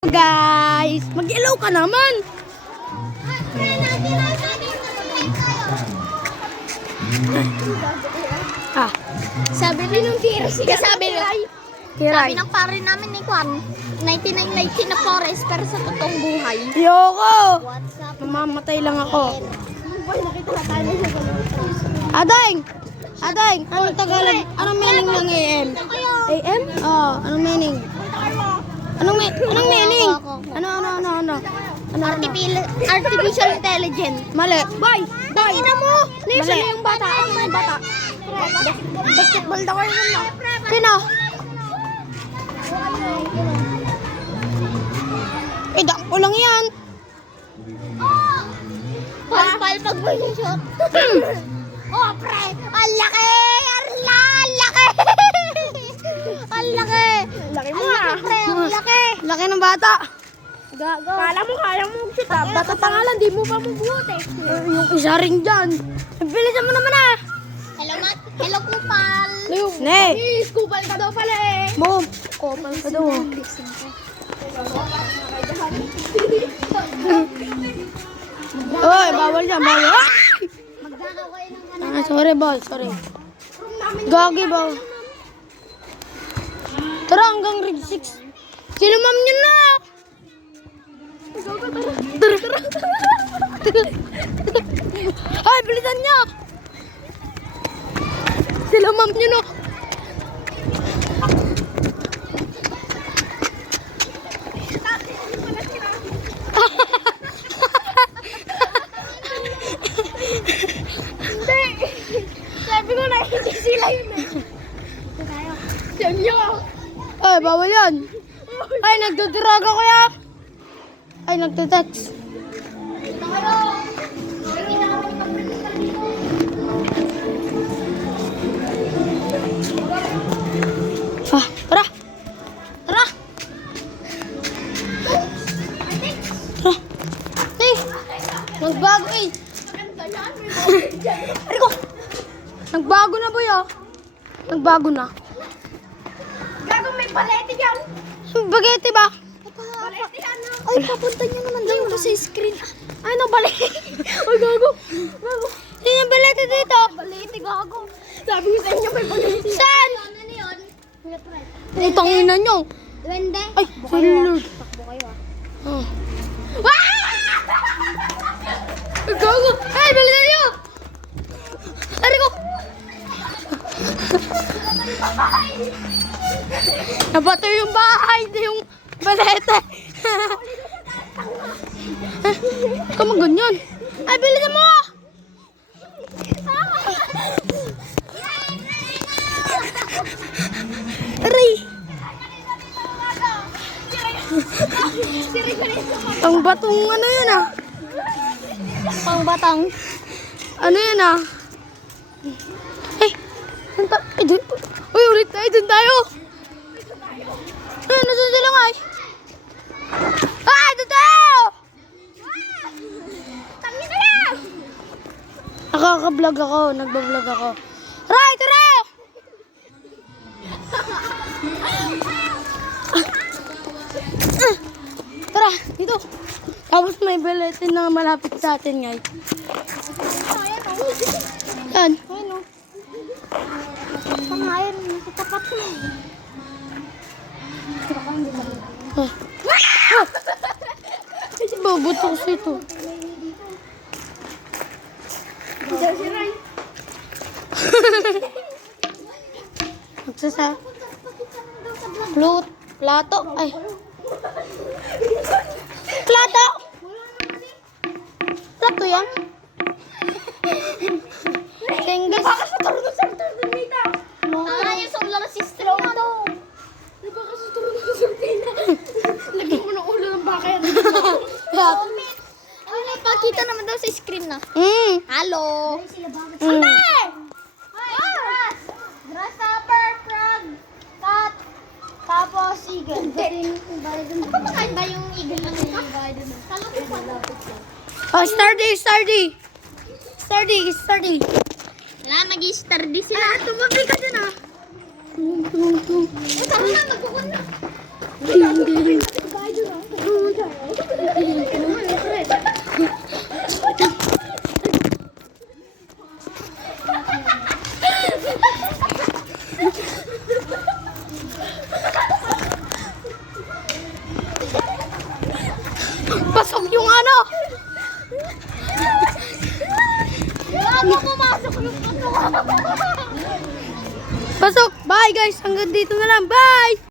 Guys, mag-ilaw ka naman. Sabi ng sabi Kiray. ng pare namin ni Kwan, 99 na forest pero sa totoong buhay. Ayoko. What's up? Mamamatay lang ako. Adeng! Adeng, anong Tagalog? Anong meaning ng AM? AM? Oh, anong meaning? Anong meaning? Ano? Artificial intelligence. Mali. Bye! Bye! Ina mo! Mali. Yung bata. Ano yung bata? Basketball daw yun na. Sino? Dunk ko lang yan. Pal pag mo yung shot. Oh, pre! Ang laki! Ang laki! Ang laki! Laki mo Ang laki, pre! Ang laki! Laki ng bata. Gago. Kala mo kaya mo mag-shoot ah. Bata pa nga lang, di mo pa mabuhat eh. Yung isa rin dyan. Bilisan mo naman ah. Hello, Mat. Hello, Kupal. Ne. Kupal ka daw pala eh. Mo. Kopal ka daw. Oy, bawal yan, bawal. Ah! Magdakaw kayo ng Sorry boy, sorry. Gagi ba? Tara, hanggang rig 6. Sinumam nyo na. Tara. Ay, bilisan nyo. Sinumam nyo na. Sabi ko na hindi sila yun eh. Yan yun. Ay, bawal yan. Ay, nagdudurag ako ya. Ay, nagte-text. Ah, tara. Tara. Tara. Hey, nagbago eh. Ariko. Nagbago na boy ah. Nagbago na. Gago may palete yan. Spaghetti ba? Palete yan. Ay, papunta niyo naman daw sa screen. Ay, nang balete. Ay, gago. Gago. Sino yung balete dito? Palete, gago. Sabi ko sa inyo may palete. Saan? Ano na yun? Utang ina nyo. Duwende. Ay, silog. Takbo kayo ah. Oh. Ay, gago. Ay, balete nyo. Ariko. Nabato yung bahay, hindi yung balete. Ikaw mo ganyan. Ay, bilisan mo! Aray! Ang batong ano yun ah? Pang batang. Ano yun ah? Ay! Uy, ulit tayo, dun tayo! Ay, nasa sila nga eh? Ay, dun tayo! Tangin na yan! Nakaka-vlog ako, nagbablog ako. Right, tara! Tara, dito. Tapos may beletin na malapit sa atin, guys. Yan. Ayun o. Pangayon, nasa tapat mo. Oh. Babutok sa ito. Magsasa. Plato. Ay. Plato. Plato yan. Tenggis. Nakakasatulog sa tornita. Tara yung sa ulo ng sister mo to. Nakakasatulog sa tornita. Lagyan mo ng ulo ng bakit. Ano, pakita naman daw sa screen na. Hello. Grasshopper, frog, cat, tapos eagle. Ano ba ba yung eagle ng eagle? Kala ko pa. Oh, Stardy. Wala, mag-star di sila. Tumabi ka dyan ah. Tara na, magkukun na. Hindi. Pasok. Bye guys. Hanggang dito na lang. Bye.